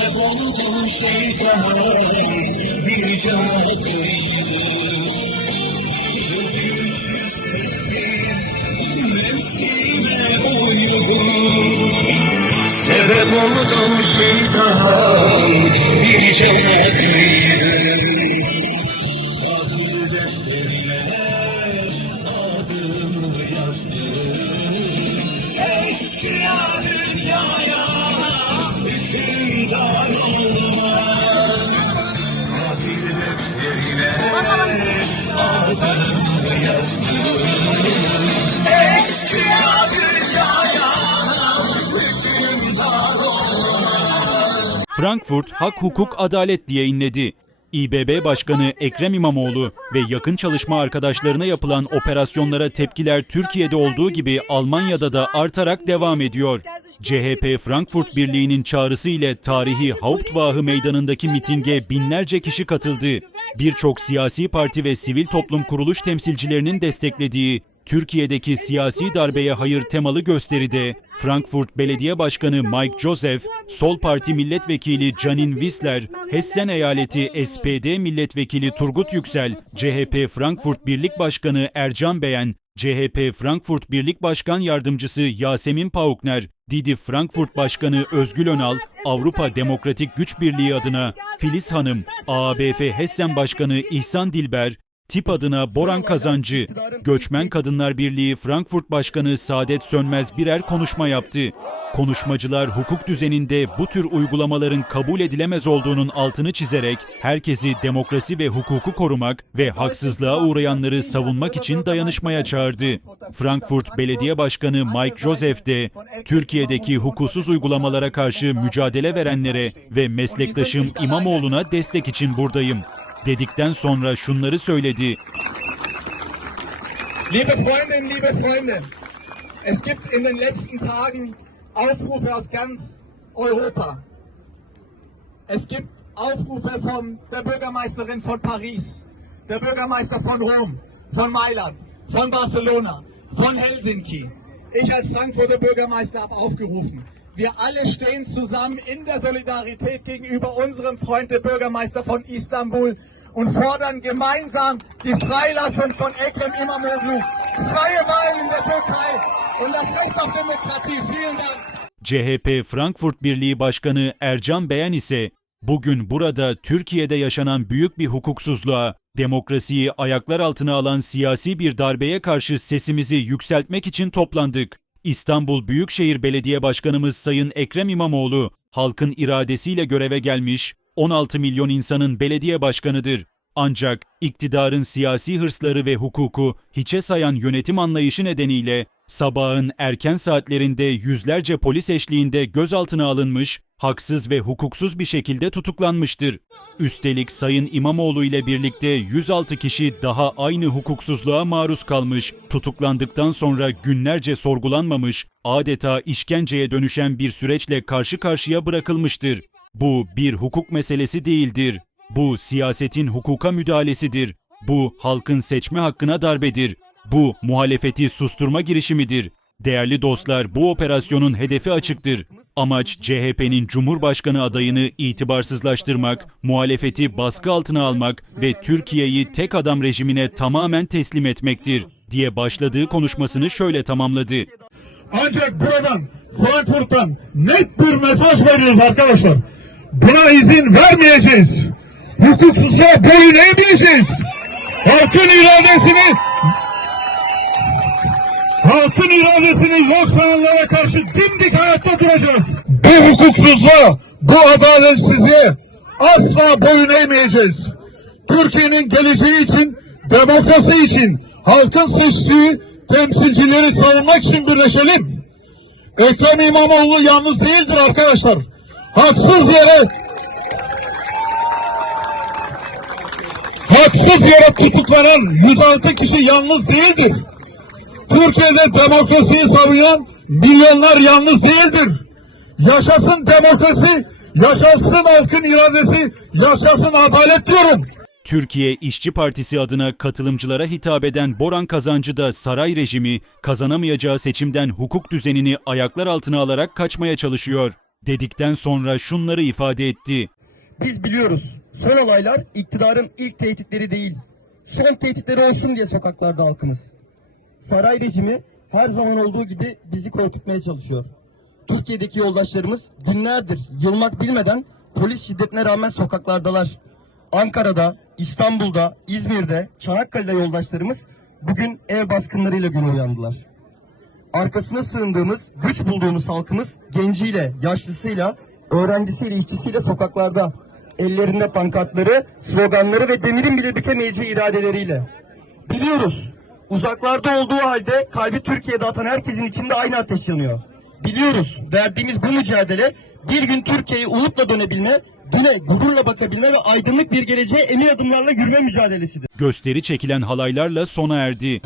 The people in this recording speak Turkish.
Sebep oldun şeytan bir cana Nefsime uygun Sebep oldum şeytan bir cana kıydın Frankfurt Hak Hukuk Adalet diye inledi. İBB Başkanı Ekrem İmamoğlu ve yakın çalışma arkadaşlarına yapılan operasyonlara tepkiler Türkiye'de olduğu gibi Almanya'da da artarak devam ediyor. CHP Frankfurt Birliği'nin çağrısı ile tarihi Hauptwache meydanındaki mitinge binlerce kişi katıldı. Birçok siyasi parti ve sivil toplum kuruluş temsilcilerinin desteklediği Türkiye'deki siyasi darbeye hayır temalı gösteride Frankfurt Belediye Başkanı Mike Joseph, Sol Parti Milletvekili Janine Wissler, Hessen Eyaleti SPD Milletvekili Turgut Yüksel, CHP Frankfurt Birlik Başkanı Ercan Beyen, CHP Frankfurt Birlik Başkan Yardımcısı Yasemin Paukner, Didi Frankfurt Başkanı Özgül Önal, Avrupa Demokratik Güç Birliği adına Filiz Hanım, AABF Hessen Başkanı İhsan Dilber, Tip adına Boran Kazancı, Göçmen Kadınlar Birliği Frankfurt Başkanı Saadet Sönmez birer konuşma yaptı. Konuşmacılar hukuk düzeninde bu tür uygulamaların kabul edilemez olduğunun altını çizerek herkesi demokrasi ve hukuku korumak ve haksızlığa uğrayanları savunmak için dayanışmaya çağırdı. Frankfurt Belediye Başkanı Mike Joseph de Türkiye'deki hukuksuz uygulamalara karşı mücadele verenlere ve meslektaşım İmamoğlu'na destek için buradayım dedikten sonra şunları söyledi. Liebe Freundinnen, liebe Freunde, es gibt in den letzten Tagen Aufrufe aus ganz Europa. Es gibt Aufrufe von der Bürgermeisterin von Paris, der Bürgermeister von Rom, von Mailand, von Barcelona, von Helsinki. Ich als Frankfurter Bürgermeister habe aufgerufen. Wir alle stehen zusammen in der Solidarität gegenüber unserem Freund, der Bürgermeister von Istanbul, und fordern gemeinsam die Freilassung von Ekrem İmamoğlu, freie Wahlen in der Türkei und das Recht auf Demokratie. Vielen Dank. CHP Frankfurt Birliği Başkanı Ercan Beyen ise bugün burada Türkiye'de yaşanan büyük bir hukuksuzluğa, demokrasiyi ayaklar altına alan siyasi bir darbeye karşı sesimizi yükseltmek için toplandık. İstanbul Büyükşehir Belediye Başkanımız Sayın Ekrem İmamoğlu, halkın iradesiyle göreve gelmiş, 16 milyon insanın belediye başkanıdır. Ancak iktidarın siyasi hırsları ve hukuku hiçe sayan yönetim anlayışı nedeniyle sabahın erken saatlerinde yüzlerce polis eşliğinde gözaltına alınmış, haksız ve hukuksuz bir şekilde tutuklanmıştır. Üstelik Sayın İmamoğlu ile birlikte 106 kişi daha aynı hukuksuzluğa maruz kalmış, tutuklandıktan sonra günlerce sorgulanmamış, adeta işkenceye dönüşen bir süreçle karşı karşıya bırakılmıştır. Bu bir hukuk meselesi değildir. Bu siyasetin hukuka müdahalesidir. Bu halkın seçme hakkına darbedir. Bu muhalefeti susturma girişimidir. Değerli dostlar bu operasyonun hedefi açıktır. Amaç CHP'nin Cumhurbaşkanı adayını itibarsızlaştırmak, muhalefeti baskı altına almak ve Türkiye'yi tek adam rejimine tamamen teslim etmektir diye başladığı konuşmasını şöyle tamamladı. Ancak buradan Frankfurt'tan net bir mesaj veriyoruz arkadaşlar. Buna izin vermeyeceğiz. Hukuksuzluğa boyun eğmeyeceğiz. Halkın iradesini halkın iradesini yok sayanlara karşı dimdik hayatta duracağız. Bu hukuksuzluğa, bu adaletsizliğe asla boyun eğmeyeceğiz. Türkiye'nin geleceği için, demokrasi için, halkın seçtiği temsilcileri savunmak için birleşelim. Ekrem İmamoğlu yalnız değildir arkadaşlar. Haksız yere haksız yere tutuklanan 106 kişi yalnız değildir. Türkiye'de demokrasiyi savunan milyonlar yalnız değildir. Yaşasın demokrasi, yaşasın halkın iradesi, yaşasın adalet diyorum. Türkiye İşçi Partisi adına katılımcılara hitap eden Boran Kazancı da saray rejimi kazanamayacağı seçimden hukuk düzenini ayaklar altına alarak kaçmaya çalışıyor. Dedikten sonra şunları ifade etti. Biz biliyoruz son olaylar iktidarın ilk tehditleri değil. Son tehditleri olsun diye sokaklarda halkımız. Saray rejimi her zaman olduğu gibi bizi korkutmaya çalışıyor. Türkiye'deki yoldaşlarımız günlerdir yılmak bilmeden polis şiddetine rağmen sokaklardalar. Ankara'da, İstanbul'da, İzmir'de, Çanakkale'de yoldaşlarımız bugün ev baskınlarıyla güne uyandılar. Arkasına sığındığımız, güç bulduğumuz halkımız genciyle, yaşlısıyla, öğrencisiyle, işçisiyle sokaklarda. Ellerinde pankartları, sloganları ve demirin bile bükemeyeceği iradeleriyle. Biliyoruz, uzaklarda olduğu halde kalbi Türkiye'de atan herkesin içinde aynı ateş yanıyor. Biliyoruz, verdiğimiz bu mücadele bir gün Türkiye'yi umutla dönebilme, güne gururla bakabilme ve aydınlık bir geleceğe emin adımlarla yürüme mücadelesidir. Gösteri çekilen halaylarla sona erdi.